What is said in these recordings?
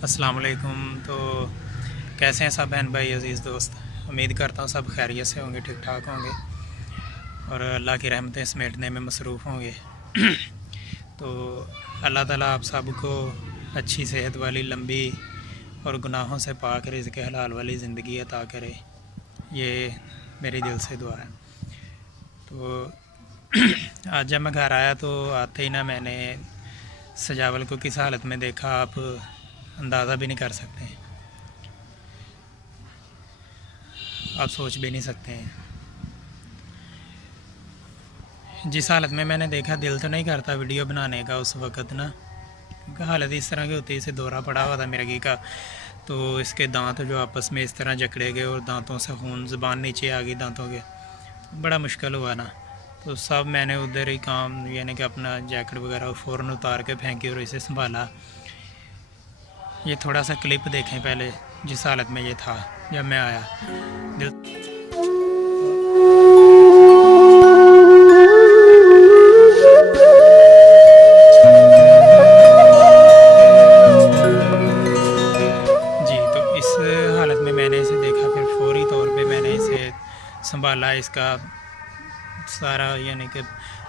अस्सलाम वालेकुम। तो कैसे हैं सब बहन भाई अज़ीज़ दोस्त। उम्मीद करता हूँ सब खैरियत से होंगे, ठीक ठाक होंगे और अल्लाह की रहमतें समेटने में मसरूफ़ होंगे। तो अल्लाह ताला आप सबको अच्छी सेहत वाली, लंबी और गुनाहों से पाक रिज़्क़ हलाल वाली ज़िंदगी अता करे, ये मेरी दिल से दुआ है। तो आज जब मैं घर आया तो आते ही ना मैंने सजावल को किस हालत में देखा, आप अंदाज़ा भी नहीं कर सकते, आप सोच भी नहीं सकते हैं। जिस हालत में मैंने देखा, दिल तो नहीं करता वीडियो बनाने का उस वक़्त ना, क्योंकि हालत इस तरह की होती है। इसे दौरा पड़ा हुआ था मिर्गी का, तो इसके दांत जो आपस में इस तरह जकड़े गए और दांतों से खून, ज़ुबान नीचे आ गई दांतों के, बड़ा मुश्किल हुआ ना। तो सब मैंने उधर ही काम, यानी कि अपना जैकेट वगैरह फ़ौरन उतार के फेंकी और इसे संभाला। ये थोड़ा सा क्लिप देखें पहले, जिस हालत में ये था जब मैं आया। दिल जी, तो इस हालत में मैंने इसे देखा, फिर फौरी तौर पे मैंने इसे संभाला। इसका सारा, यानी कि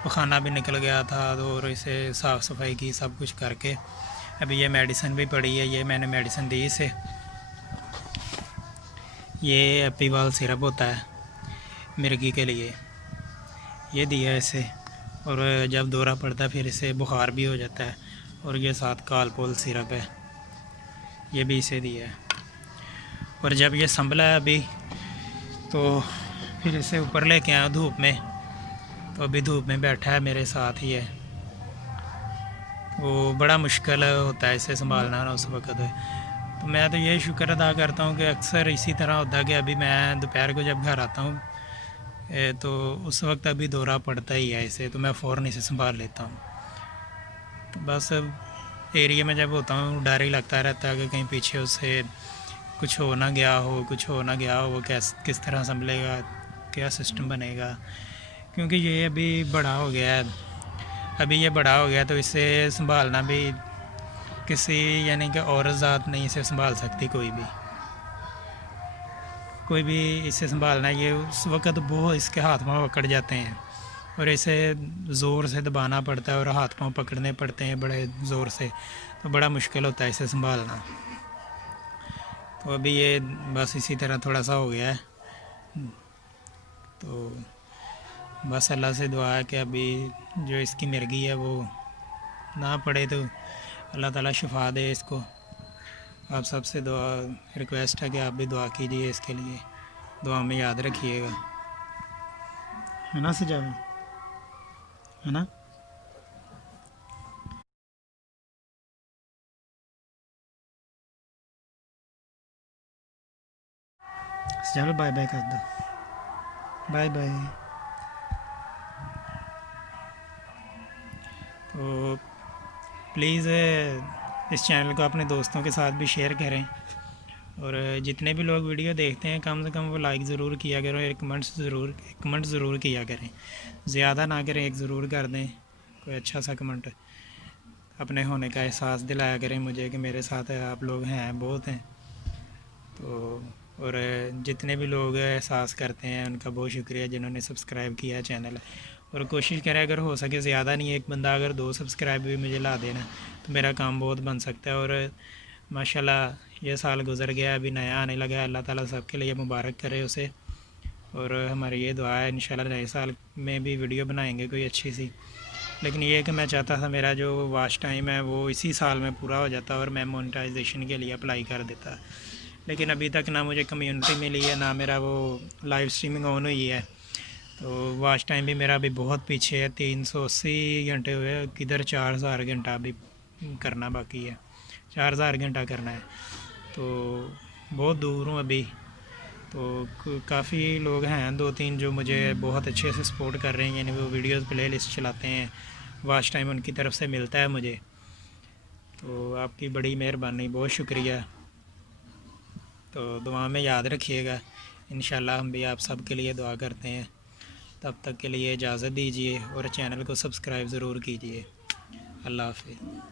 पखाना भी निकल गया था और इसे साफ़ सफाई की, सब कुछ करके अभी ये मेडिसिन भी पड़ी है। ये मैंने मेडिसिन दी इसे, ये एपीवाल सिरप होता है मिर्गी के लिए, ये दिया इसे। और जब दौरा पड़ता है फिर इसे बुखार भी हो जाता है। और ये साथ कालपोल सिरप है, ये भी इसे दिया है। और जब ये संभला है अभी, तो फिर इसे ऊपर लेके आया धूप में, तो अभी धूप में बैठा है मेरे साथ ही है। वो बड़ा मुश्किल होता है इसे संभालना ना उस वक़्त। तो मैं तो ये शुक्र अदा करता हूँ कि अक्सर इसी तरह होता है कि अभी मैं दोपहर को जब घर आता हूँ तो उस वक्त अभी दौरा पड़ता ही है इसे, तो मैं फ़ौरन इसे संभाल लेता हूँ। तो बस एरिया में जब होता हूँ डर ही लगता रहता है कि कहीं पीछे उसे कुछ हो ना गया हो, कुछ हो ना गया हो, वो किस तरह संभलेगा, क्या सिस्टम बनेगा। क्योंकि ये अभी बड़ा हो गया है, अभी ये बड़ा हो गया तो इसे संभालना भी किसी, यानी कि औरत ज़ात नहीं इसे संभाल सकती। कोई भी इसे संभालना, ये उस वक़्त बहुत इसके हाथ पाँव पकड़ जाते हैं और इसे ज़ोर से दबाना पड़ता है और हाथ पाँव पकड़ने पड़ते हैं बड़े ज़ोर से, तो बड़ा मुश्किल होता है इसे संभालना। तो अभी ये बस इसी तरह थोड़ा सा हो गया है। तो बस अल्लाह से दुआ है कि अभी जो इसकी मिर्गी है वो ना पड़े, तो अल्लाह ताला शिफा दे इसको। आप सबसे दुआ रिक्वेस्ट है कि आप भी दुआ कीजिए इसके लिए, दुआ में याद रखिएगा, है ना सजावे, है ना। सजावे बाय बाय कर दो, बाय बाय। तो प्लीज़ इस चैनल को अपने दोस्तों के साथ भी शेयर करें, और जितने भी लोग वीडियो देखते हैं कम से कम वो लाइक ज़रूर किया करें, एक कमेंट ज़रूर किया करें, ज़्यादा ना करें, एक ज़रूर कर दें कोई अच्छा सा कमेंट। अपने होने का एहसास दिलाया करें मुझे कि मेरे साथ आप लोग हैं, बहुत हैं। तो और जितने भी लोग एहसास करते हैं उनका बहुत शुक्रिया जिन्होंने सब्सक्राइब किया है चैनल। और कोशिश करें अगर हो सके ज़्यादा नहीं, एक बंदा अगर 2 सब्सक्राइब भी मुझे ला देना तो मेरा काम बहुत बन सकता है। और माशाल्लाह ये साल गुज़र गया, अभी नया आने लगा है, अल्लाह ताला सबके लिए मुबारक करे उसे। और हमारी ये दुआ है इंशाल्लाह नए साल में भी वीडियो बनाएंगे कोई अच्छी सी। लेकिन ये कि मैं चाहता था मेरा जो वॉच टाइम है वो इसी साल में पूरा हो जाता और मैं मोनेटाइजेशन के लिए अप्लाई कर देता, लेकिन अभी तक ना मुझे कम्युनिटी मिली है, ना मेरा वो लाइव स्ट्रीमिंग ऑन हुई है। तो वॉच टाइम भी मेरा अभी बहुत पीछे है, 380 घंटे हुए, किधर 4000 घंटा अभी करना बाकी है, 4000 घंटा करना है। तो बहुत दूर हूँ अभी। तो काफ़ी लोग हैं 2-3 जो मुझे बहुत अच्छे से सपोर्ट कर रहे हैं, यानी वो वीडियोस प्ले लिस्ट चलाते हैं, वॉच टाइम उनकी तरफ से मिलता है मुझे। तो आपकी बड़ी मेहरबानी, बहुत शुक्रिया। तो दुआ में याद रखिएगा, इंशाल्लाह हम भी आप सब के लिए दुआ करते हैं। तब तक के लिए इजाज़त दीजिए और चैनल को सब्सक्राइब ज़रूर कीजिए। अल्लाह हाफ़िज़।